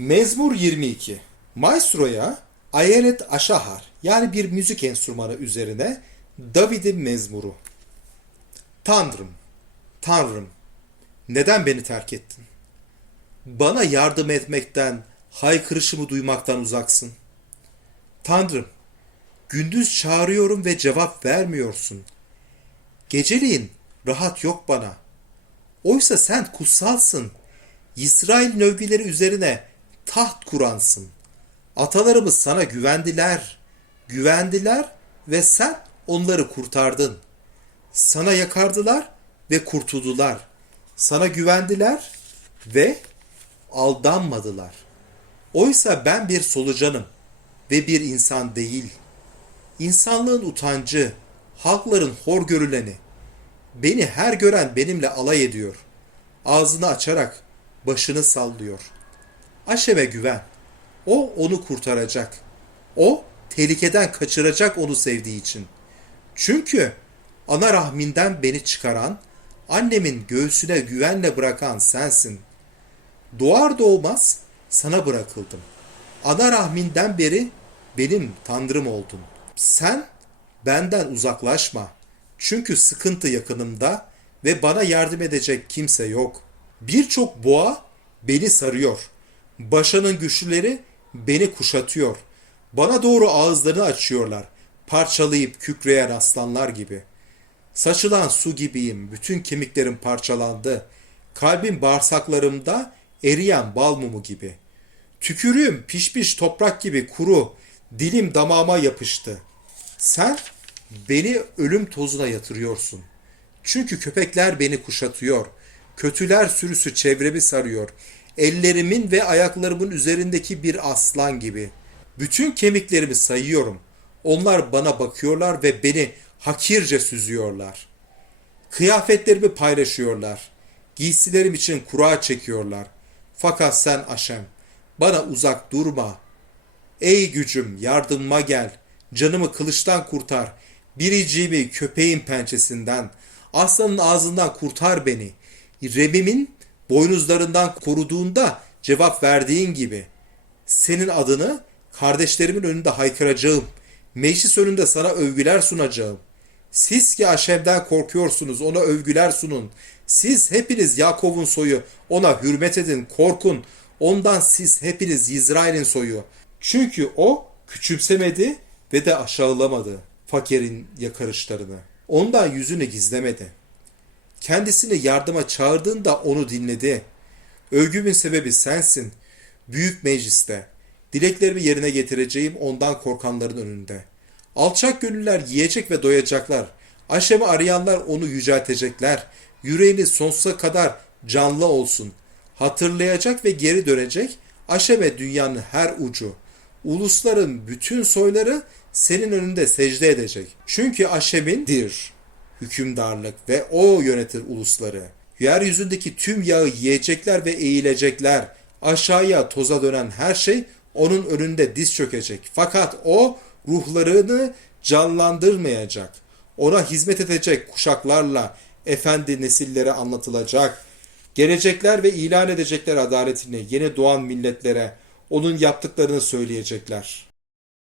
Mezmur 22. Maestro'ya Ayelet Aşahar yani bir müzik enstrümanı üzerine David'in mezmuru. Tanrım, Tanrım, neden beni terk ettin? Bana yardım etmekten, haykırışımı duymaktan uzaksın. Tanrım, gündüz çağırıyorum ve cevap vermiyorsun. Geceliğin rahat yok bana. Oysa sen kutsalsın. İsrail övgüleri üzerine taht kuransın. Atalarımız sana güvendiler, güvendiler ve sen onları kurtardın. Sana yakardılar ve kurtuldular. Sana güvendiler ve aldanmadılar. Oysa ben bir solucanım ve bir insan değil. İnsanlığın utancı, halkların hor görüleni. Beni her gören benimle alay ediyor. Ağzını açarak başını sallıyor. Aşem'e güven. O onu kurtaracak. O tehlikeden kaçıracak onu sevdiği için. Çünkü ana rahminden beni çıkaran, annemin göğsüne güvenle bırakan sensin. Doğar doğmaz sana bırakıldım. Ana rahminden beri benim tanrım oldun. Sen benden uzaklaşma. Çünkü sıkıntı yakınımda ve bana yardım edecek kimse yok. Birçok boğa beni sarıyor. Başının güçlüleri beni kuşatıyor. Bana doğru ağızlarını açıyorlar. Parçalayıp kükreyen aslanlar gibi. Saçılan su gibiyim. Bütün kemiklerim parçalandı. Kalbim bağırsaklarımda eriyen bal mumu gibi. Tükürüğüm pişmiş toprak gibi kuru. Dilim damağıma yapıştı. Sen beni ölüm tozuna yatırıyorsun. Çünkü köpekler beni kuşatıyor. Kötüler sürüsü çevremi sarıyor. Ellerimin ve ayaklarımın üzerindeki bir aslan gibi. Bütün kemiklerimi sayıyorum. Onlar bana bakıyorlar ve beni hakirce süzüyorlar. Kıyafetlerimi paylaşıyorlar. Giysilerim için kura çekiyorlar. Fakat sen Aşem, bana uzak durma. Ey gücüm yardımıma gel. Canımı kılıçtan kurtar. Biriciğimi köpeğin pençesinden. Aslanın ağzından kurtar beni. Rebimin boynuzlarından koruduğunda cevap verdiğin gibi. Senin adını kardeşlerimin önünde haykıracağım. Meclis önünde sana övgüler sunacağım. Siz ki Aşem'den korkuyorsunuz ona övgüler sunun. Siz hepiniz Yakov'un soyu ona hürmet edin korkun. Ondan siz hepiniz İsrail'in soyu. Çünkü o küçümsemedi ve de aşağılamadı fakirin yakarışlarını. Ondan yüzünü gizlemedi. Kendisini yardıma çağırdığında onu dinledi. Övgümün sebebi sensin. Büyük mecliste. Dileklerimi yerine getireceğim ondan korkanların önünde. Alçak gönüller yiyecek ve doyacaklar. Aşem'i arayanlar onu yüceltecekler. Yüreğini sonsuza kadar canlı olsun. Hatırlayacak ve geri dönecek. Aşem'e dünyanın her ucu. Ulusların bütün soyları senin önünde secde edecek. Çünkü Aşem'indir hükümdarlık ve o yönetir ulusları. Yeryüzündeki tüm yağı yiyecekler ve eğilecekler. Aşağıya toza dönen her şey onun önünde diz çökecek. Fakat o ruhlarını canlandırmayacak. Ona hizmet edecek kuşaklarla efendi nesillere anlatılacak. Gelecekler ve ilan edecekler adaletini yeni doğan milletlere onun yaptıklarını söyleyecekler.